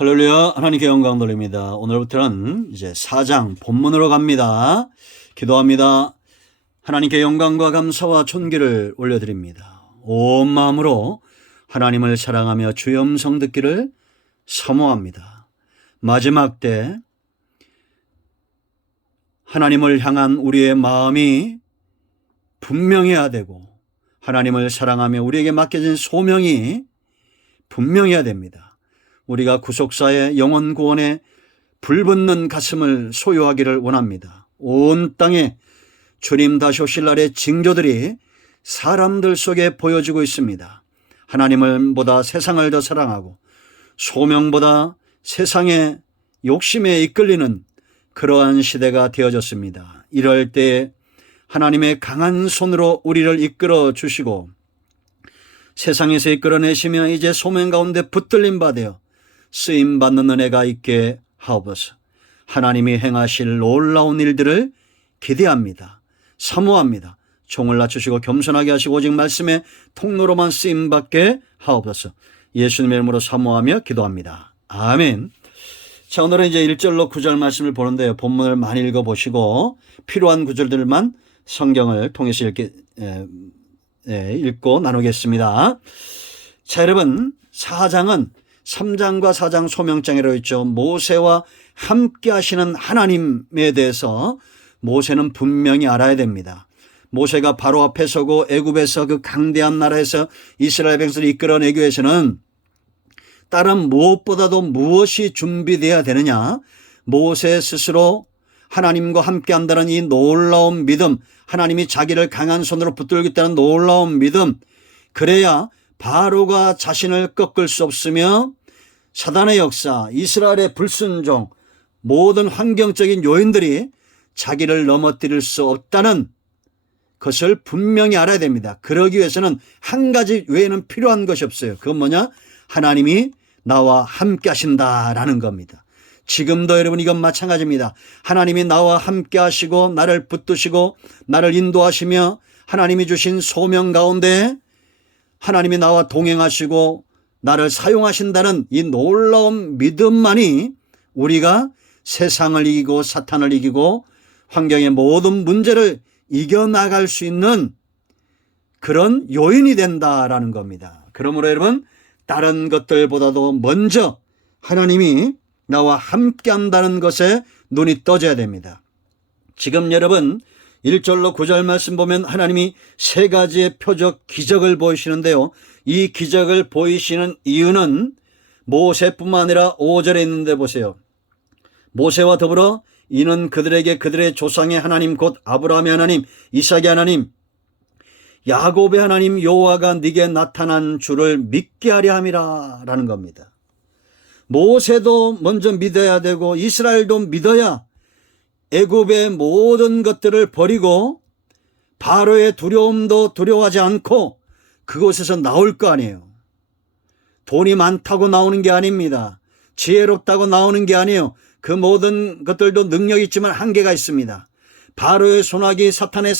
할렐루야, 하나님께 영광 돌립니다. 오늘부터는 이제 4장 본문으로 갑니다. 기도합니다. 하나님께 영광과 감사와 존귀를 올려드립니다. 온 마음으로 하나님을 사랑하며 주의 음성 듣기를 사모합니다. 마지막 때 하나님을 향한 우리의 마음이 분명해야 되고 하나님을 사랑하며 우리에게 맡겨진 소명이 분명해야 됩니다. 우리가 구속사의 영혼 구원에 불붙는 가슴을 소유하기를 원합니다. 온 땅에 주님 다시 오실 날의 징조들이 사람들 속에 보여지고 있습니다. 하나님을 보다 세상을 더 사랑하고 소명보다 세상의 욕심에 이끌리는 그러한 시대가 되어졌습니다. 이럴 때 하나님의 강한 손으로 우리를 이끌어 주시고 세상에서 이끌어내시며 이제 소명 가운데 붙들림 받아 쓰임받는 은혜가 있게 하옵소서. 하나님이 행하실 놀라운 일들을 기대합니다. 사모합니다. 종을 낮추시고 겸손하게 하시고 오직 말씀의 통로로만 쓰임받게 하옵소서. 예수님의 이름으로 사모하며 기도합니다. 아멘. 자, 오늘은 이제 1절로 9절 말씀을 보는데요. 본문을 많이 읽어보시고 필요한 구절들만 성경을 통해서 읽고 나누겠습니다. 자, 여러분 4장은 3장과 4장 소명장이라고 있죠. 모세와 함께 하시는 하나님에 대해서 모세는 분명히 알아야 됩니다. 모세가 바로 앞에 서고 애굽에서 그 강대한 나라에서 이스라엘 백성을 이끌어내기 위해서는 다른 무엇보다도 무엇이 준비되어야 되느냐? 모세 스스로 하나님과 함께 한다는 이 놀라운 믿음, 하나님이 자기를 강한 손으로 붙들겠다는 놀라운 믿음, 그래야 바로가 자신을 꺾을 수 없으며 사단의 역사, 이스라엘의 불순종, 모든 환경적인 요인들이 자기를 넘어뜨릴 수 없다는 것을 분명히 알아야 됩니다. 그러기 위해서는 한 가지 외에는 필요한 것이 없어요. 그건 뭐냐? 하나님이 나와 함께 하신다라는 겁니다. 지금도 여러분 이건 마찬가지입니다. 하나님이 나와 함께 하시고 나를 붙드시고 나를 인도하시며 하나님이 주신 소명 가운데 하나님이 나와 동행하시고 나를 사용하신다는 이 놀라운 믿음만이 우리가 세상을 이기고 사탄을 이기고 환경의 모든 문제를 이겨나갈 수 있는 그런 요인이 된다라는 겁니다. 그러므로 여러분 다른 것들보다도 먼저 하나님이 나와 함께 한다는 것에 눈이 떠져야 됩니다. 지금 여러분 1절로 9절 말씀 보면 하나님이 세 가지의 표적 기적을 보이시는데요. 이 기적을 보이시는 이유는 모세뿐만 아니라 5절에 있는데 보세요. 모세와 더불어 이는 그들에게 그들의 조상의 하나님 곧 아브라함의 하나님, 이삭의 하나님, 야곱의 하나님 여호와가 네게 나타난 줄을 믿게 하려 함이라 라는 겁니다. 모세도 먼저 믿어야 되고 이스라엘도 믿어야 애굽의 모든 것들을 버리고 바로의 두려움도 두려워하지 않고 그곳에서 나올 거 아니에요. 돈이 많다고 나오는 게 아닙니다. 지혜롭다고 나오는 게 아니에요. 그 모든 것들도 능력이 있지만 한계가 있습니다. 바로의 손아귀, 사탄의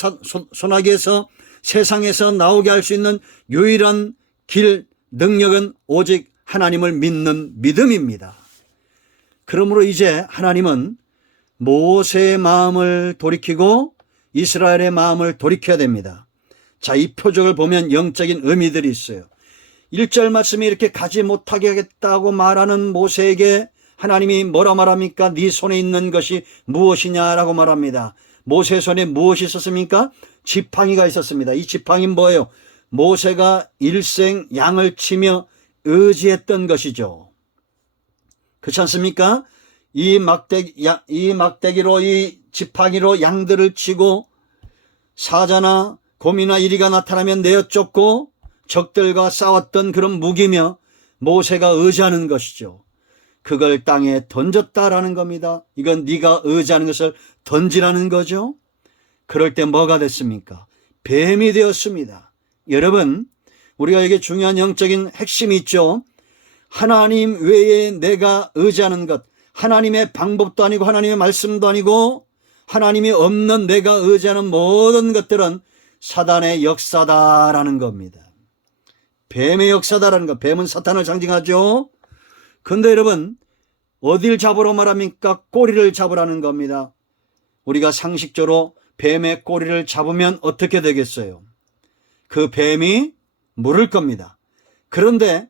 손아귀에서 세상에서 나오게 할 수 있는 유일한 길, 능력은 오직 하나님을 믿는 믿음입니다. 그러므로 이제 하나님은 모세의 마음을 돌이키고 이스라엘의 마음을 돌이켜야 됩니다. 자, 이 표적을 보면 영적인 의미들이 있어요. 1절 말씀이 이렇게 가지 못하게 하겠다고 말하는 모세에게 하나님이 뭐라 말합니까? 네 손에 있는 것이 무엇이냐라고 말합니다. 모세 손에 무엇이 있었습니까? 지팡이가 있었습니다. 이 지팡이는 뭐예요? 모세가 일생 양을 치며 의지했던 것이죠. 그렇지 않습니까? 이 막대기로 이 지팡이로 양들을 치고 사자나 곰이나 이리가 나타나면 내어 쫓고 적들과 싸웠던 그런 무기며 모세가 의지하는 것이죠. 그걸 땅에 던졌다라는 겁니다. 이건 네가 의지하는 것을 던지라는 거죠. 그럴 때 뭐가 됐습니까? 뱀이 되었습니다. 여러분, 우리가 여기 중요한 영적인 핵심이 있죠. 하나님 외에 내가 의지하는 것, 하나님의 방법도 아니고 하나님의 말씀도 아니고 하나님이 없는 내가 의지하는 모든 것들은 사단의 역사다라는 겁니다. 뱀의 역사다라는 것. 뱀은 사탄을 상징하죠. 그런데 여러분, 어딜 잡으러 말합니까? 꼬리를 잡으라는 겁니다. 우리가 상식적으로 뱀의 꼬리를 잡으면 어떻게 되겠어요? 그 뱀이 물을 겁니다. 그런데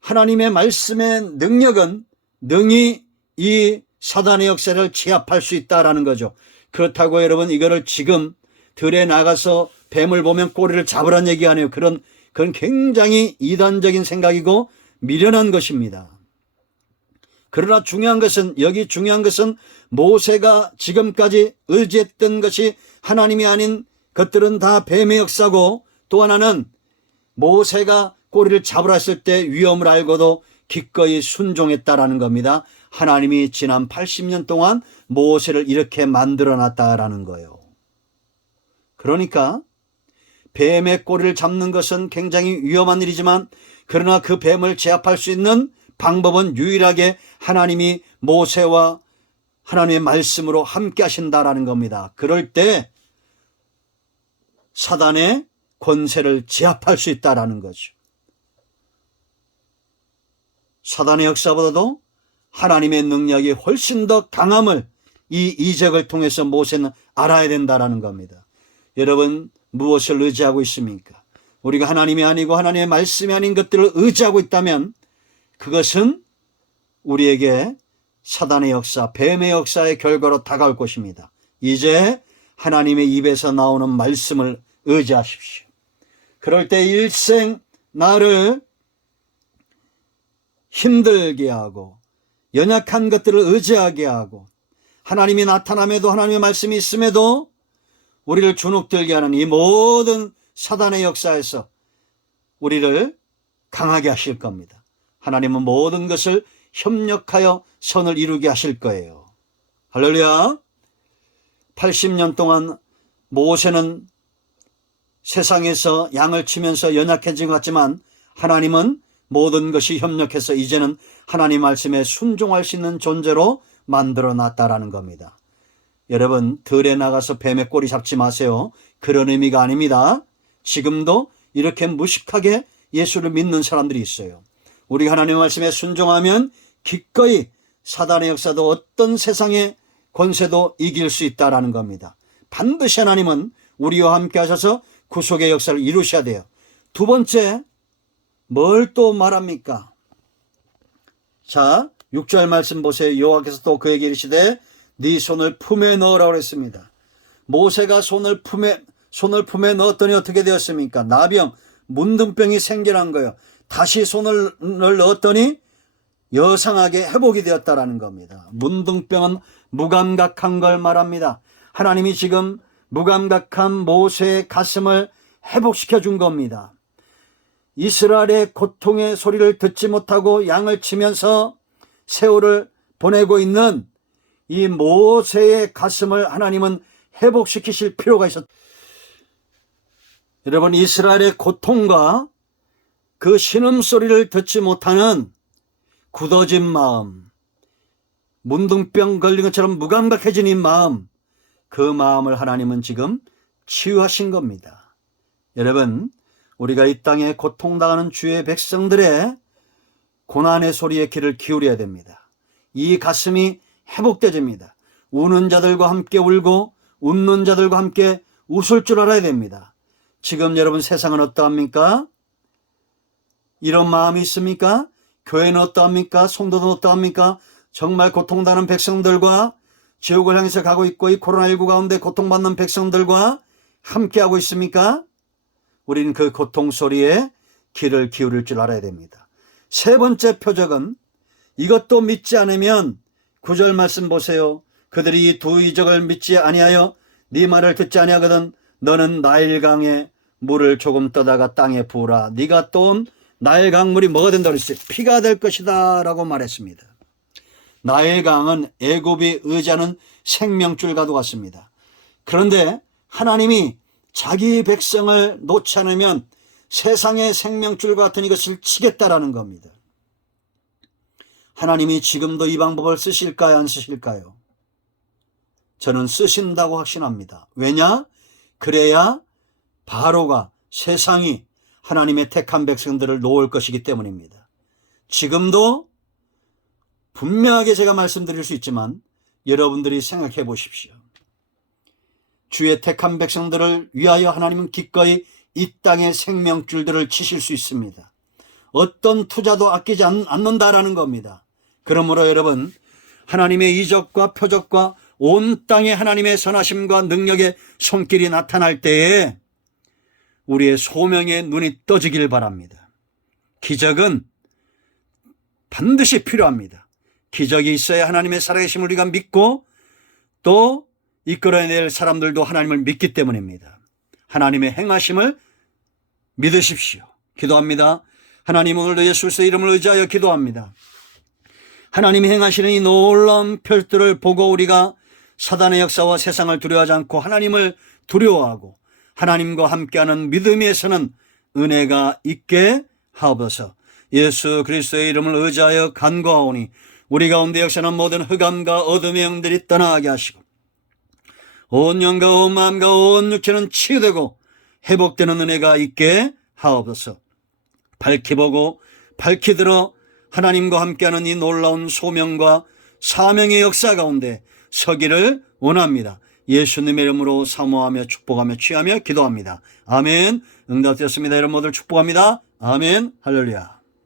하나님의 말씀의 능력은 능히 이 사단의 역사를 제압할 수 있다라는 거죠. 그렇다고 여러분 이거를 지금 들에 나가서 뱀을 보면 꼬리를 잡으란 얘기 아니에요. 그건 굉장히 이단적인 생각이고 미련한 것입니다. 그러나 여기 중요한 것은 모세가 지금까지 의지했던 것이 하나님이 아닌 것들은 다 뱀의 역사고, 또 하나는 모세가 꼬리를 잡으라 했을 때 위험을 알고도 기꺼이 순종했다라는 겁니다. 하나님이 지난 80년 동안 모세를 이렇게 만들어 놨다라는 거예요. 그러니까 뱀의 꼬리를 잡는 것은 굉장히 위험한 일이지만, 그러나 그 뱀을 제압할 수 있는 방법은 유일하게 하나님이 모세와 하나님의 말씀으로 함께 하신다라는 겁니다. 그럴 때 사단의 권세를 제압할 수 있다라는 거죠. 사단의 역사보다도 하나님의 능력이 훨씬 더 강함을 이 이적을 통해서 모세는 알아야 된다라는 겁니다. 여러분, 무엇을 의지하고 있습니까? 우리가 하나님이 아니고 하나님의 말씀이 아닌 것들을 의지하고 있다면 그것은 우리에게 사단의 역사, 뱀의 역사의 결과로 다가올 것입니다. 이제 하나님의 입에서 나오는 말씀을 의지하십시오. 그럴 때 일생 나를 힘들게 하고 연약한 것들을 의지하게 하고 하나님이 나타남에도 하나님의 말씀이 있음에도 우리를 주눅들게 하는 이 모든 사단의 역사에서 우리를 강하게 하실 겁니다. 하나님은 모든 것을 협력하여 선을 이루게 하실 거예요. 할렐루야. 80년 동안 모세는 세상에서 양을 치면서 연약해진 것 같지만 하나님은 모든 것이 협력해서 이제는 하나님 말씀에 순종할 수 있는 존재로 만들어 놨다라는 겁니다. 여러분, 들에 나가서 뱀의 꼬리 잡지 마세요. 그런 의미가 아닙니다. 지금도 이렇게 무식하게 예수를 믿는 사람들이 있어요. 우리가 하나님의 말씀에 순종하면 기꺼이 사단의 역사도 어떤 세상의 권세도 이길 수 있다라는 겁니다. 반드시 하나님은 우리와 함께 하셔서 구속의 역사를 이루셔야 돼요. 두 번째, 뭘 또 말합니까? 자, 6절 말씀 보세요. 여호와께서 또 그에게 이르시되 네 손을 품에 넣으라고 했습니다. 모세가 손을 품에 넣었더니 어떻게 되었습니까? 나병, 문둥병이 생겨난 거예요. 다시 손을 넣었더니 여상하게 회복이 되었다라는 겁니다. 문둥병은 무감각한 걸 말합니다. 하나님이 지금 무감각한 모세의 가슴을 회복시켜 준 겁니다. 이스라엘의 고통의 소리를 듣지 못하고 양을 치면서 세월을 보내고 있는 이 모세의 가슴을 하나님은 회복시키실 필요가 있었다. 여러분, 이스라엘의 고통과 그 신음소리를 듣지 못하는 굳어진 마음, 문둥병 걸린 것처럼 무감각해진 이 마음, 그 마음을 하나님은 지금 치유하신 겁니다. 여러분, 우리가 이 땅에 고통당하는 주의 백성들의 고난의 소리에 귀를 기울여야 됩니다. 이 가슴이 회복되집니다. 우는 자들과 함께 울고 웃는 자들과 함께 웃을 줄 알아야 됩니다. 지금 여러분, 세상은 어떠합니까? 이런 마음이 있습니까? 교회는 어떠합니까? 성도는 어떠합니까? 정말 고통당하는 백성들과 지옥을 향해서 가고 있고 이 코로나19 가운데 고통받는 백성들과 함께하고 있습니까? 우리는 그 고통 소리에 귀를 기울일 줄 알아야 됩니다. 세 번째 표적은 이것도 믿지 않으면 9절 말씀 보세요. 그들이 이 두 이적을 믿지 아니하여 네 말을 듣지 아니하거든 너는 나일강에 물을 조금 떠다가 땅에 부으라. 네가 떠온 나일강 물이 뭐가 된다고 했어요? 피가 될 것이다 라고 말했습니다. 나일강은 애굽이 의지하는 생명줄과도 같습니다. 그런데 하나님이 자기 백성을 놓지 않으면 세상의 생명줄 같은 이것을 치겠다라는 겁니다. 하나님이 지금도 이 방법을 쓰실까요? 안 쓰실까요? 저는 쓰신다고 확신합니다. 왜냐? 그래야 바로가 세상이 하나님의 택한 백성들을 놓을 것이기 때문입니다. 지금도 분명하게 제가 말씀드릴 수 있지만 여러분들이 생각해 보십시오. 주의 택한 백성들을 위하여 하나님은 기꺼이 이 땅의 생명줄들을 치실 수 있습니다. 어떤 투자도 아끼지 않는다라는 겁니다. 그러므로 여러분, 하나님의 이적과 표적과 온 땅에 하나님의 선하심과 능력의 손길이 나타날 때에 우리의 소명의 눈이 떠지길 바랍니다. 기적은 반드시 필요합니다. 기적이 있어야 하나님의 살아계심을 우리가 믿고 또 이끌어낼 사람들도 하나님을 믿기 때문입니다. 하나님의 행하심을 믿으십시오. 기도합니다. 하나님, 오늘도 예수 그리스도의 이름을 의지하여 기도합니다. 하나님이 행하시는 이 놀라운 별들을 보고 우리가 사단의 역사와 세상을 두려워하지 않고 하나님을 두려워하고 하나님과 함께하는 믿음에 서는 은혜가 있게 하옵소서. 예수 그리스도의 이름을 의지하여 간구하오니 우리 가운데 역사는 모든 흑암과 어둠의 영들이 떠나게 하시고 온 영과 온 마음과 온 육체는 치유되고 회복되는 은혜가 있게 하옵소서. 밝히 보고 밝히 들어 하나님과 함께하는 이 놀라운 소명과 사명의 역사 가운데 서기를 원합니다. 예수님의 이름으로 사모하며 축복하며 취하며 기도합니다. 아멘. 응답되었습니다. 여러분 모두 축복합니다. 아멘. 할렐루야.